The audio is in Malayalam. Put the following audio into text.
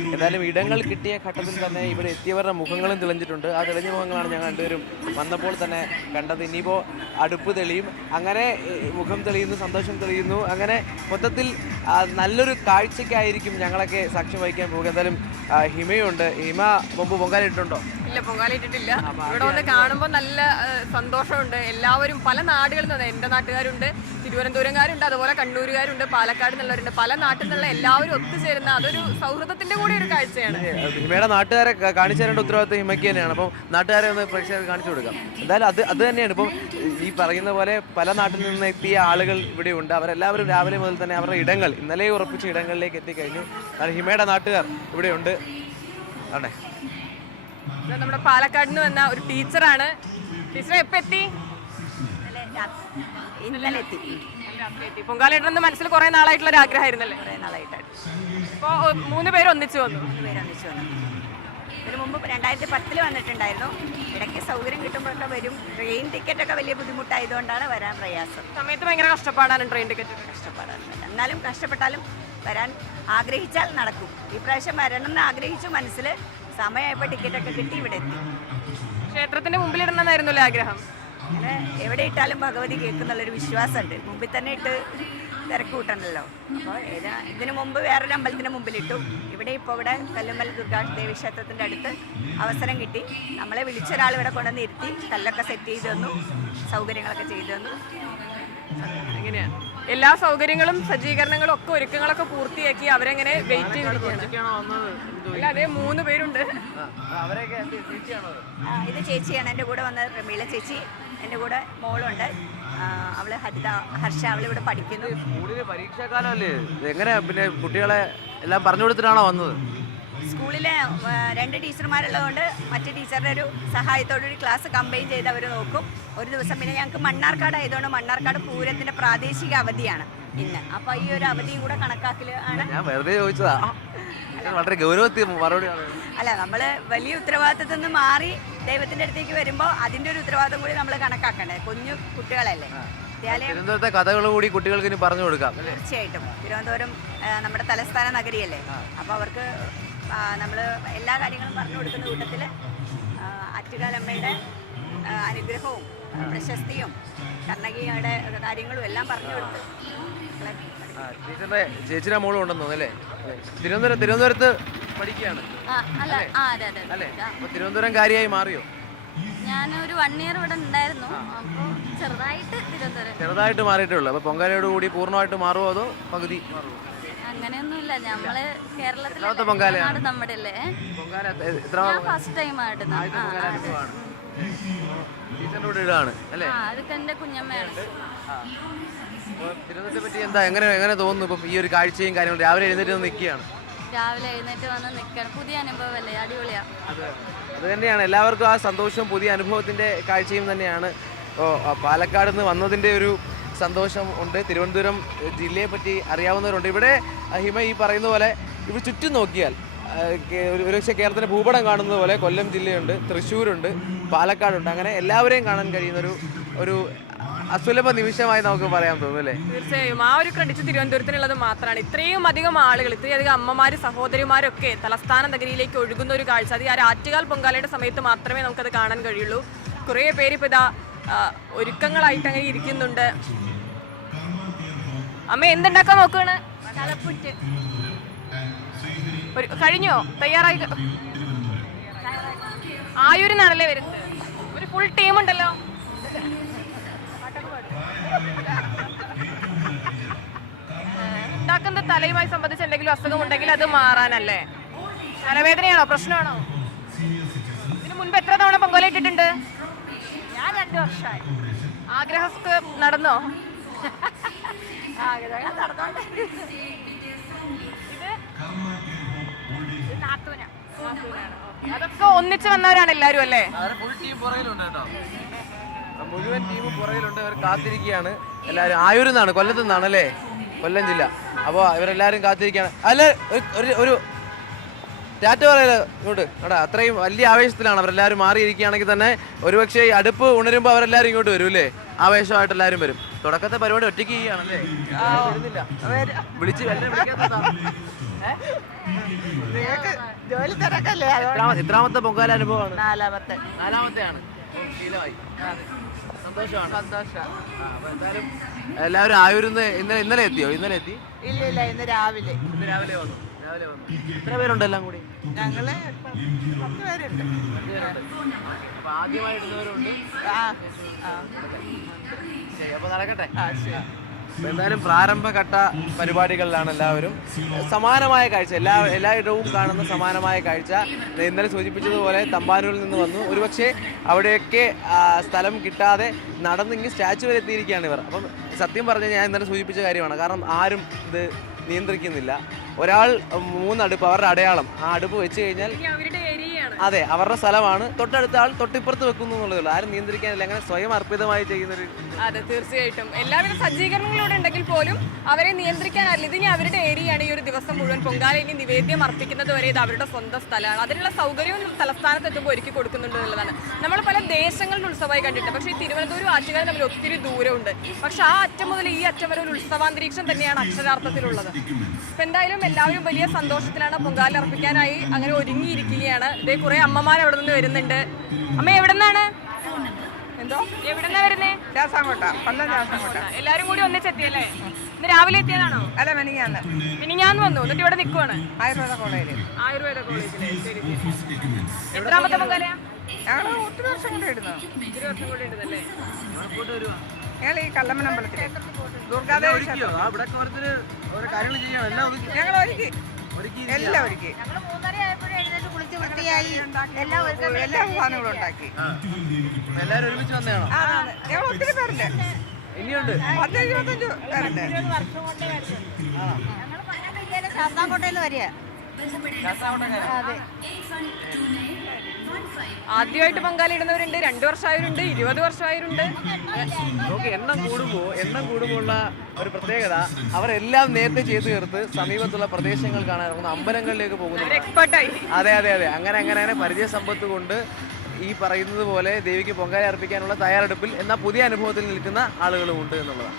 എന്തായാലും ഇടങ്ങൾ കിട്ടിയ ഘട്ടത്തിൽ തന്നെ ഇവിടെ എത്തിയവരുടെ മുഖങ്ങളും തെളിഞ്ഞിട്ടുണ്ട്. ആ തെളിഞ്ഞ മുഖങ്ങളാണ് ഞങ്ങൾ രണ്ടുപേരും വന്നപ്പോൾ തന്നെ കണ്ടത്. ഇനിയിപ്പോൾ അടുപ്പ് തെളിയും, അങ്ങനെ മുഖം തെളിയുന്നു, സന്തോഷം തെളിയുന്നു. അങ്ങനെ മൊത്തത്തിൽ നല്ലൊരു കാഴ്ചയ്ക്കായിരിക്കും ഞങ്ങളൊക്കെ സാക്ഷ്യം വഹിക്കാൻ പോകുക. എന്തായാലും ഹിമയുണ്ട്. ഹിമ മുമ്പ് പൊങ്കാലിട്ടുണ്ടോ? ഇല്ല, പൊങ്കാലിട്ടിട്ടില്ല. ഇവിടെ വന്ന് കാണുമ്പോൾ നല്ല സന്തോഷമുണ്ട്. എല്ലാവരും പല നാടുകളിൽ നിന്ന്, എൻ്റെ നാട്ടുകാരുണ്ട്, തിരുവനന്തപുരംകാരുണ്ട്, അതുപോലെ കണ്ണൂരുകാരുണ്ട്, പാലക്കാട് നിന്നുള്ളവരുണ്ട്, പല നാട്ടിൽ നിന്നുള്ള എല്ലാവരും ഒത്തുചേരുന്ന അതൊരു സൗഹൃദത്തിന്റെ കൂടി ഒരു കാഴ്ചയാണ്. ഹിമയുടെ നാട്ടുകാരെ കാണിച്ചു തരേണ്ട ഉത്തരവാദിത്വം ഹിമയ്ക്ക് തന്നെയാണ്. അപ്പം നാട്ടുകാരെ ഒന്ന് പ്രേക്ഷകർക്ക് കാണിച്ചു കൊടുക്കാം. എന്തായാലും അത് തന്നെയാണ്. ഇപ്പം ഈ പറയുന്ന പോലെ പല നാട്ടിൽ നിന്ന് എത്തിയ ആളുകൾ ഇവിടെ ഉണ്ട്. അവരെല്ലാവരും രാവിലെ മുതൽ തന്നെ അവരുടെ ഇടങ്ങൾ ഇന്നലെ ഉറപ്പിച്ച ഇടങ്ങളിലേക്ക് എത്തിക്കഴിഞ്ഞു. ഹിമയുടെ നാട്ടുകാർ ഇവിടെ ഉണ്ട്. ആണേ, നമ്മുടെ പാലക്കാട് നിന്ന് വന്ന ഒരു ടീച്ചറാണ്. ടീച്ചറെ എപ്പോ എത്തി? ഇന്നലെ എത്തി. പൊങ്കാലിടണമെന്ന് മനസ്സിൽ കുറെ നാളായിട്ടുള്ള ഒരു ആഗ്രഹമായിരുന്നല്ലേ? കുറേ നാളായിട്ട്. ഇപ്പോൾ 3 പേര് ഒന്നിച്ചു വന്നു. ഇതിനു മുമ്പ് 2010 വന്നിട്ടുണ്ടായിരുന്നു. ഇടയ്ക്ക് സൗകര്യം കിട്ടുമ്പോഴൊക്കെ വരും. ട്രെയിൻ ടിക്കറ്റൊക്കെ വലിയ ബുദ്ധിമുട്ടായതുകൊണ്ടാണ് വരാൻ പ്രയാസം. സമയത്ത് ഭയങ്കര കഷ്ടപ്പാടാണ് ട്രെയിൻ ടിക്കറ്റ്. കഷ്ടപ്പാടാണ്. എന്നാലും കഷ്ടപ്പെട്ടാലും വരാൻ ആഗ്രഹിച്ചാൽ നടക്കും. ഈ പ്രാവശ്യം വരണം എന്ന് ആഗ്രഹിച്ചു. മനസ്സിൽ സമയമായപ്പോൾ ടിക്കറ്റൊക്കെ കിട്ടി ഇവിടെ എത്തി. ക്ഷേത്രത്തിന്റെ മുമ്പിൽ ഇടണമെന്നായിരുന്നല്ലേ ആഗ്രഹം? അങ്ങനെ എവിടെ ഇട്ടാലും ഭഗവതി കേൾക്കുന്നുള്ളൊരു വിശ്വാസമുണ്ട്. മുമ്പിൽ തന്നെ ഇട്ട് തിരക്ക് കൂട്ടണമല്ലോ. അപ്പോൾ ഇതിനു മുമ്പ് വേറൊരു അമ്പലത്തിന് മുമ്പിലിട്ടു. ഇവിടെ കല്ലുമ്മൽ ദുർഗാദേവി ക്ഷേത്രത്തിൻ്റെ അടുത്ത് അവസരം കിട്ടി. നമ്മളെ വിളിച്ചൊരാൾ ഇവിടെ കൊണ്ടുവന്ന് ഇരുത്തി കല്ലൊക്കെ സെറ്റ് ചെയ്ത് തന്നു, സൗകര്യങ്ങളൊക്കെ ചെയ്തു തന്നു. എങ്ങനെയാണ് എല്ലാ സൗകര്യങ്ങളും സജ്ജീകരണങ്ങളും ഒക്കെ ഒരുക്കങ്ങളൊക്കെ പൂർത്തിയാക്കി അവരെങ്ങനെ വെയിറ്റ് ചെയ്തിരിക്കുകയാണ്. അല്ല, അതേ 3 പേരുണ്ട്. ഇത് ചേച്ചിയാണ് എൻ്റെ കൂടെ വന്നത്, പ്രമീള ചേച്ചി. എൻ്റെ കൂടെ മോളുണ്ട്, അവള് ഹർഷ. അവളിവിടെ പഠിക്കുന്നു. സ്കൂളിലെ പരീക്ഷാകാലമല്ലേ, എങ്ങനെ പിന്നെ കുട്ടികളെ എല്ലാം പറഞ്ഞു കൊടുത്തിട്ടാണോ വന്നത്? സ്കൂളിലെ 2 ടീച്ചർമാരുള്ളതുകൊണ്ട് മറ്റു ടീച്ചറുടെ ഒരു സഹായത്തോടൊരു ക്ലാസ് കമ്പൈൻ ചെയ്ത് അവർ നോക്കും. ഒരു ദിവസം പിന്നെ ഞങ്ങൾക്ക് മണ്ണാർക്കാട് ആയതുകൊണ്ട് മണ്ണാർക്കാട് പൂരത്തിൻ്റെ പ്രാദേശിക അവധിയാണ് ഇന്ന്. അപ്പോൾ ഈ ഒരു അവധിയും കൂടെ കണക്കാക്കൽ ആണ്. ഞാൻ വെറുതെ ചോദിച്ചതാ, വളരെ ഗൗരവത്തിൽ മറുപടിയാണ്. അല്ല, നമ്മൾ വലിയ ഉത്തരവാദിത്തത്തിൽ നിന്ന് മാറി ദൈവത്തിൻ്റെ അടുത്തേക്ക് വരുമ്പോൾ അതിൻ്റെ ഒരു ഉത്തരവാദിത്തം കൂടി നമ്മൾ കണക്കാക്കണ്ടേ. കുഞ്ഞു കുട്ടികളല്ലേ. തിരുവനന്തപുരത്തെ കഥകൾ കൂടി കുട്ടികൾക്ക് ഇനി പറഞ്ഞു കൊടുക്കാം. തീർച്ചയായിട്ടും. തിരുവനന്തപുരം നമ്മുടെ തലസ്ഥാന നഗരിയല്ലേ. അപ്പോൾ അവർക്ക് നമ്മൾ എല്ലാ കാര്യങ്ങളും പറഞ്ഞു കൊടുക്കുന്ന കൂട്ടത്തിൽ ആറ്റുകാലമ്മയുടെ അനുഗ്രഹവും പ്രശസ്തിയും കർണകിയുടെ കാര്യങ്ങളും എല്ലാം പറഞ്ഞു കൊടുത്ത് ചേച്ചിയുടെ മോളും ഉണ്ടെന്ന് തോന്നുന്നല്ലേ? തിരുവനന്തപുരത്ത് പഠിക്കുകയാണ് അല്ലേ? അപ്പൊ തിരുവനന്തപുരം കാര്യമായി മാറിയോ? ഞാനൊരു 1 ഇയർ ഇവിടെ ഉണ്ടായിരുന്നു. അപ്പോൾ ചെറുതായിട്ട് മാറിയിട്ടുള്ളൂ. അപ്പൊ പൊങ്കാലയോട് കൂടി പൂർണ്ണമായിട്ട് മാറുമോ അതോ പകുതി മാറുമോ? അങ്ങനെയൊന്നുമില്ല. നമ്മള് കേരളത്തിലെ നമ്മുടെ അല്ലേ, ഫസ്റ്റ് ടൈം ആയിട്ടാണ്. അതൊക്കെ എന്റെ കുഞ്ഞമ്മയാണ്. തിരുവനന്തപുരത്തെ പറ്റി എന്താ, എങ്ങനെ തോന്നുന്നു ഇപ്പം ഈ ഒരു കാഴ്ചയും കാര്യങ്ങളും? രാവിലെ എഴുന്നേറ്റ് വന്ന് നിൽക്കുകയാണ്. പുതിയ അനുഭവം അല്ലേ, അടിപൊളിയാ. അത് തന്നെയാണ് എല്ലാവർക്കും ആ സന്തോഷവും പുതിയ അനുഭവത്തിന്റെ കാഴ്ചയും തന്നെയാണ്. പാലക്കാട് നിന്ന് വന്നതിന്റെ ഒരു സന്തോഷം ഉണ്ട്. തിരുവനന്തപുരം ജില്ലയെ പറ്റി അറിയാവുന്നവരുണ്ട്. ഇവിടെ ഹിമ ഈ പറയുന്ന പോലെ ഇവിടെ ചുറ്റും നോക്കിയാൽ ഒരുപക്ഷെ കേരളത്തിന്റെ ഭൂപടം കാണുന്നത് പോലെ കൊല്ലം ജില്ലയുണ്ട്, തൃശ്ശൂരുണ്ട്, പാലക്കാടുണ്ട്. അങ്ങനെ എല്ലാവരെയും കാണാൻ കഴിയുന്ന ഒരു അസുലഭ നിമിഷമായി നമുക്ക് പറയാൻ തോന്നുന്നു അല്ലേ? തീർച്ചയായും. ആ ഒരു ക്രെഡിറ്റ് തിരുവനന്തപുരത്തിനുള്ളത് മാത്രമാണ്. ഇത്രയും അധികം ആളുകൾ, ഇത്രയും അധികം അമ്മമാര്, സഹോദരിമാരൊക്കെ തലസ്ഥാന നഗരിയിലേക്ക് ഒഴുകുന്ന ഒരു കാഴ്ച അത് ആ ആറ്റുകാൽ പൊങ്കാലയുടെ സമയത്ത് മാത്രമേ നമുക്കത് കാണാൻ കഴിയുള്ളൂ. കുറേ പേര് ഇപ്പൊ ഇതാ ഒരുക്കങ്ങളായിട്ട് അങ്ങനെ ഇരിക്കുന്നുണ്ട്. അമ്മ എന്തുണ്ടാക്കാൻ നോക്കുകയാണ്? കഴിഞ്ഞോ? തയ്യാറായി? ആയൂരിന്നാണല്ലേ വരുന്നത്? ഒരു ഫുൾ ടീം ഉണ്ടല്ലോ. ഉണ്ടാക്കുന്ന തലയുമായി സംബന്ധിച്ച് എന്തെങ്കിലും അസുഖം ഉണ്ടെങ്കിൽ അത് മാറാനല്ലേ? തലവേദനയാണോ, പ്രശ്നമാണോ? ഇതിനു മുൻപ് എത്ര തവണ പൊങ്കാല ഇട്ടിട്ടുണ്ട്? ഞാൻ 2 വർഷമായി. ആഗ്രഹമൊക്കെ നടന്നോ? ആഗ്രഹം നടന്നോണ്ട്. അതൊക്കെ ഒന്നിച്ച് വന്നവരാണ് എല്ലാരും അല്ലേ? മുഴുവൻ ടീമും പുറകിലുണ്ട്. അവർ കാത്തിരിക്കുകയാണ് എല്ലാവരും. ആയൂരിൽ കൊല്ലത്തു നിന്നാണ് അല്ലേ? കൊല്ലം ജില്ല. അപ്പോൾ ഇവരെല്ലാവരും കാത്തിരിക്കുകയാണ്. അല്ല, ഒരു ടാറ്റ പറയല ഇങ്ങോട്ട് കേട്ടാ. അത്രയും വലിയ ആവേശത്തിലാണ് അവരെല്ലാവരും. മാറിയിരിക്കുകയാണെങ്കിൽ തന്നെ ഒരുപക്ഷെ ഈ അടുപ്പ് ഉണരുമ്പോൾ അവരെല്ലാവരും ഇങ്ങോട്ട് വരും അല്ലേ? ആവേശമായിട്ട് എല്ലാവരും വരും. തുടക്കത്തെ പരിപാടി ഒറ്റയ്ക്ക് ചെയ്യുകയാണല്ലേ? വിളിച്ച് വല്ല വിളിക്കാത്ത ജോലി തിരക്കല്ലേ എത്രാമത്തെ പൊങ്കാല അനുഭവമാണ്? നാലാമത്തെ. നാലാമത്തെയാണ്. ശീലമായി. സന്തോഷമാണ്. സന്തോഷം. എന്തായാലും എല്ലാവരും ആയൂരിന്ന് ഇന്നലെ എത്തിയോ? ഇന്നലെ എത്തി? ഇല്ല ഇന്ന് രാവിലെ. ഇന്ന് രാവിലെ വന്നു. എത്ര പേരുണ്ട് എല്ലാം കൂടി? ഞങ്ങള് 10 പേരുണ്ട്. അപ്പൊ ആദ്യമായി ഇടുന്നവരുണ്ട്. ശരി, അപ്പൊ നടക്കട്ടെ. അപ്പൊ എന്തായാലും പ്രാരംഭഘട്ട പരിപാടികളിലാണ് എല്ലാവരും. സമാനമായ കാഴ്ച എല്ലായിടവും കാണുന്ന സമാനമായ കാഴ്ച. ഇന്നലെ സൂചിപ്പിച്ചതുപോലെ തമ്പാനൂരിൽ നിന്ന് വന്നു. ഒരുപക്ഷെ അവിടെയൊക്കെ സ്ഥലം കിട്ടാതെ നടന്നിങ്ങ് സ്റ്റാച്ചു വരെ എത്തിയിരിക്കുകയാണ് ഇവർ. അപ്പം സത്യം പറഞ്ഞാൽ ഞാൻ ഇന്നലെ സൂചിപ്പിച്ച കാര്യമാണ്. കാരണം ആരും ഇത് നിയന്ത്രിക്കുന്നില്ല. ഒരാൾ 3 അടുപ്പ്, അവരുടെ അടയാളം, ആ അടുപ്പ് വെച്ച് കഴിഞ്ഞാൽ അതെ അവരുടെ സ്ഥലമാണ്. തൊട്ടടുത്ത ആൾ തൊട്ടിപ്പുറത്ത് വെക്കുന്നു എന്നുള്ളതല്ല. ആരും നിയന്ത്രിക്കാനില്ല. അങ്ങനെ സ്വയം അർപ്പിതമായി ചെയ്യുന്നൊരു. അതെ, തീർച്ചയായിട്ടും എല്ലാവിധ സജ്ജീകരണങ്ങളോടെ ഉണ്ടെങ്കിൽ പോലും അവരെ നിയന്ത്രിക്കാനല്ല. ഇതിനി അവരുടെ ഏരിയയാണ്. ഈ ഒരു ദിവസം മുഴുവൻ പൊങ്കാല ഇനി നിവേദ്യം അർപ്പിക്കുന്നത് വരെ ഇത് അവരുടെ സ്വന്തം സ്ഥലമാണ്. അതിനുള്ള സൗകര്യവും തലസ്ഥാനത്ത് എത്തുമ്പോൾ ഒരുക്കി കൊടുക്കുന്നുണ്ട് എന്നുള്ളതാണ്. നമ്മൾ പല ദേശങ്ങളുടെ ഉത്സവമായി കണ്ടിട്ടുണ്ട്. പക്ഷേ ഈ തിരുവനന്തപുരം ആറ്റുകാൽ തമ്മിൽ ഒത്തിരി ദൂരമുണ്ട്. പക്ഷെ ആ അറ്റം മുതൽ ഈ അറ്റം വരെ ഒരു ഉത്സവാന്തരീക്ഷം തന്നെയാണ് അക്ഷരാർത്ഥത്തിലുള്ളത്. അപ്പം എന്തായാലും എല്ലാവരും വലിയ സന്തോഷത്തിലാണ്. പൊങ്കാല അർപ്പിക്കാനായി അങ്ങനെ ഒരുങ്ങിയിരിക്കുകയാണ്. ഇതേ കുറെ അമ്മമാർ അവിടെ നിന്ന് വരുന്നുണ്ട്. അമ്മ എവിടെ നിന്നാണ്? എന്തോ എവിടെന്നാ വരുന്നേ? എല്ലാരും കൂടി ഒന്നിച്ചെത്തിയല്ലേ? ഇന്ന് രാവിലെ എത്തിയതാണോ? അല്ല, മിനിഞ്ഞാന്ന് വന്നു. എന്നിട്ട് ഇവിടെ നിൽക്കുവാണ് ആയുർവേദ കോളേജിൽ. ആയുർവേദ കോളേജിലെ. ശരി. എത്രാമത്തെ പൊങ്കാലയാ? ഞങ്ങൾ 1 വർഷം കൊണ്ട് ഇടുന്നു. 1 വർഷം കൂടി ഉണ്ടല്ലേ? ഞങ്ങൾ ഈ കള്ളമ്മനമ്പലത്തില് ദുർഗാദേവി ഞങ്ങൾ ഒരുക്കി എല്ലാം ഒരുക്കി. എല്ലാ സാധനങ്ങളും ഉണ്ടാക്കി. എല്ലാവരും ഒരുമിച്ച് വന്നതാണോ? ഞങ്ങൾ ഒത്തിരി പേരുണ്ട്. ഇനിയുണ്ട് 10-25 പേരുണ്ട്. ശാസ്താംകോട്ടയിൽ വരിക. ആദ്യമായിട്ട് പൊങ്കാല ഇടുന്നവരുണ്ട്, 2 വർഷമായവരുണ്ട്, 20 വർഷമായവരുണ്ട്. എണ്ണം കൂടുമ്പോൾ ഉള്ള ഒരു പ്രത്യേകത, അവരെല്ലാം നേരത്തെ ചെയ്തു തീർത്ത് സമീപത്തുള്ള പ്രദേശങ്ങൾ കാണാൻ ഇറങ്ങുന്ന അമ്പലങ്ങളിലേക്ക് പോകുന്നു. എക്സ്പെർട്ടായി. അതെ. അങ്ങനെ പരിചയ സമ്പത്ത് കൊണ്ട് ഈ പറയുന്നത് പോലെ ദേവിക്ക് പൊങ്കാല അർപ്പിക്കാനുള്ള തയ്യാറെടുപ്പിൽ എന്നാൽ പുതിയ അനുഭവത്തിൽ നിൽക്കുന്ന ആളുകളും ഉണ്ട് എന്നുള്ളതാണ്.